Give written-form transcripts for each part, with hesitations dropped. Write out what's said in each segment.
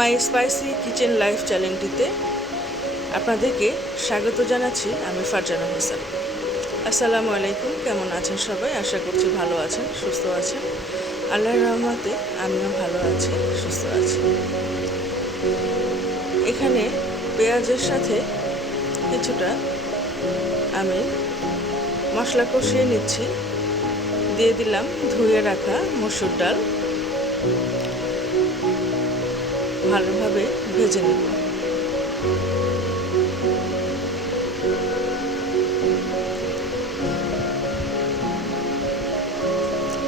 মাই spicy kitchen life চ্যানেলটিতে আপনাদেরকে স্বাগত জানাচ্ছি। আমি ফারজানা হোসেন। আসসালামু আলাইকুম। কেমন আছেন সবাই? আশা করছি ভালো আছেন, সুস্থ আছেন। আল্লাহর রহমতে আমিও ভালো আছি, সুস্থ আছি। এখানে পেঁয়াজের সাথে কিছুটা আমি মশলা কষিয়ে নিচ্ছি। দিয়ে দিলাম ধুয়ে রাখা মসুর ডাল, ভালোভাবে ভেজে নেব।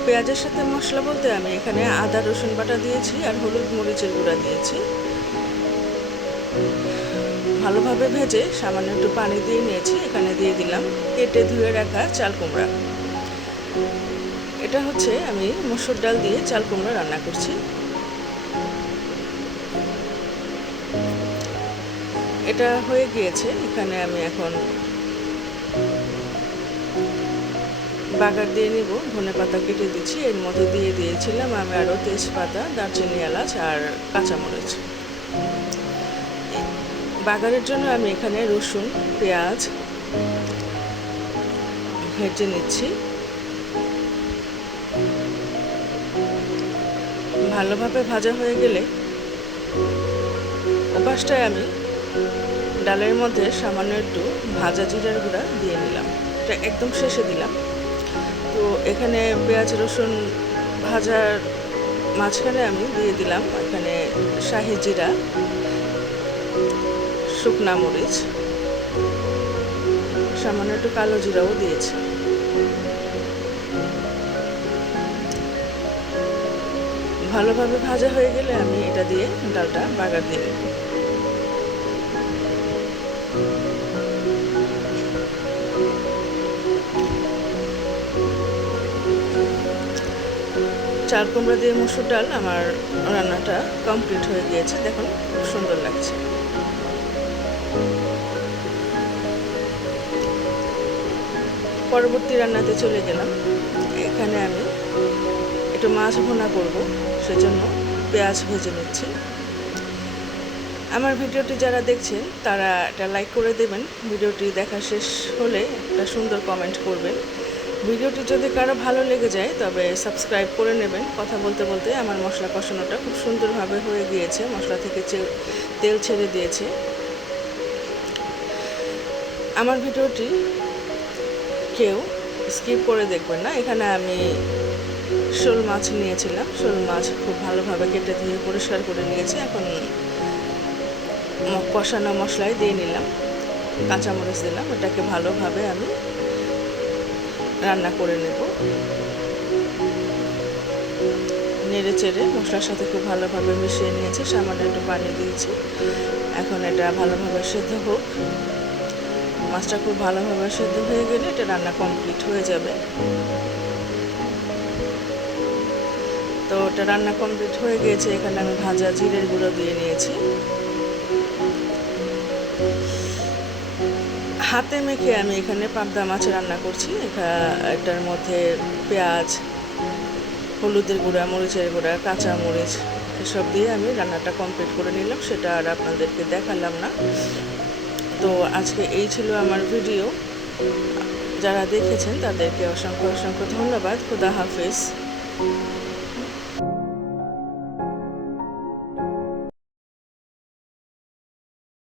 পেঁয়াজের সাথে মশলা বলতে আমি এখানে আদা রসুন বাটা দিয়েছি আর হলুদ মরিচের গুঁড়া দিয়েছি। ভালোভাবে ভেজে সামান্য একটু পানি দিয়ে নিয়েছি। এখানে দিয়ে দিলাম কেটে ধুয়ে রাখা চাল কুমড়া। এটা হচ্ছে আমি মসুর ডাল দিয়ে চাল কুমড়া রান্না করছি। এটা হয়ে গিয়েছে। এখানে আমি এখন বাগার দিয়ে নিব। ধনেপাতা কেটে দিচ্ছি। এর মধ্যে দিয়ে দিয়েছিলাম আমি আরও তেজপাতা, দারচিনি, এলাচ আর কাঁচামরিচ। বাগারের জন্য আমি এখানে রসুন, পেঁয়াজ ভেজে নিচ্ছি। ভালোভাবে ভাজা হয়ে গেলে ওপাশটায় আমি ডালের মধ্যে সামান্য একটু ভাজা জিরার গুঁড়া দিয়ে নিলাম। এটা একদম শেষে দিলাম। তো এখানে পেঁয়াজ রসুন ভাজার মাঝখানে আমি দিয়ে দিলাম এখানে শাহি জিরা, শুকনা মরিচ, সামান্য একটু কালো জিরাও দিয়েছি। ভালোভাবে ভাজা হয়ে গেলে আমি এটা দিয়ে ডালটা বাগার দিয়ে দেব। চাল কুমড়া দিয়ে মসুর ডাল আমার রান্নাটা কমপ্লিট হয়ে গিয়েছে। দেখুন খুব সুন্দর লাগছে। পরবর্তী রান্নাতে চলে গেলাম। এখানে আমি একটু মাছ ভুনা করব, সেজন্য পেঁয়াজ ভেজে নিচ্ছি। আমার ভিডিওটি যারা দেখছেন তারা একটা লাইক করে দেবেন। ভিডিওটি দেখা শেষ হলে একটা সুন্দর কমেন্ট করবেন। ভিডিওটি যদি কারো ভালো লেগে যায় তবে সাবস্ক্রাইব করে নেবেন। কথা বলতে বলতে আমার মশলা কষানোটা খুব সুন্দরভাবে হয়ে গিয়েছে। মশলা থেকে তেল ছেড়ে দিয়েছে। আমার ভিডিওটি কেউ স্কিপ করে দেখবেন না। এখানে আমি শোল মাছ নিয়েছিলাম। শোল মাছ খুব ভালোভাবে কেটে ধুয়ে পরিষ্কার করে নিয়েছি। এখন কষানো মশলায় দিয়ে নিলাম, কাঁচামরিচ দিলাম। এটাকে ভালোভাবে আমি রান্না করে নেব। নেড়ে চেড়ে মশলার সাথে খুব ভালোভাবে মিশিয়ে নিয়েছি। সামান্য একটু পানি দিয়েছি। এখন এটা ভালোভাবে সেদ্ধ হোক। মাছটা খুব ভালোভাবে সেদ্ধ হয়ে গেলে এটা রান্না কমপ্লিট হয়ে যাবে। তো এটা রান্না কমপ্লিট হয়ে গিয়েছে। এখানে আমি ভাজা জিরের গুঁড়ো দিয়ে নিয়েছি। হাতে মেখে আমি এখানে পাবদা মাছ রান্না করছি। এটার মধ্যে পেঁয়াজ, হলুদের গুঁড়া, মরিচের গুঁড়া, কাঁচা মরিচ এসব দিয়ে আমি রান্নাটা কমপ্লিট করে নিলাম। সেটা আর আপনাদেরকে দেখালাম না। তো আজকে এই ছিল আমার ভিডিও। যারা দেখেছেন তাদেরকে অসংখ্য অসংখ্য ধন্যবাদ। খোদা হাফেজ।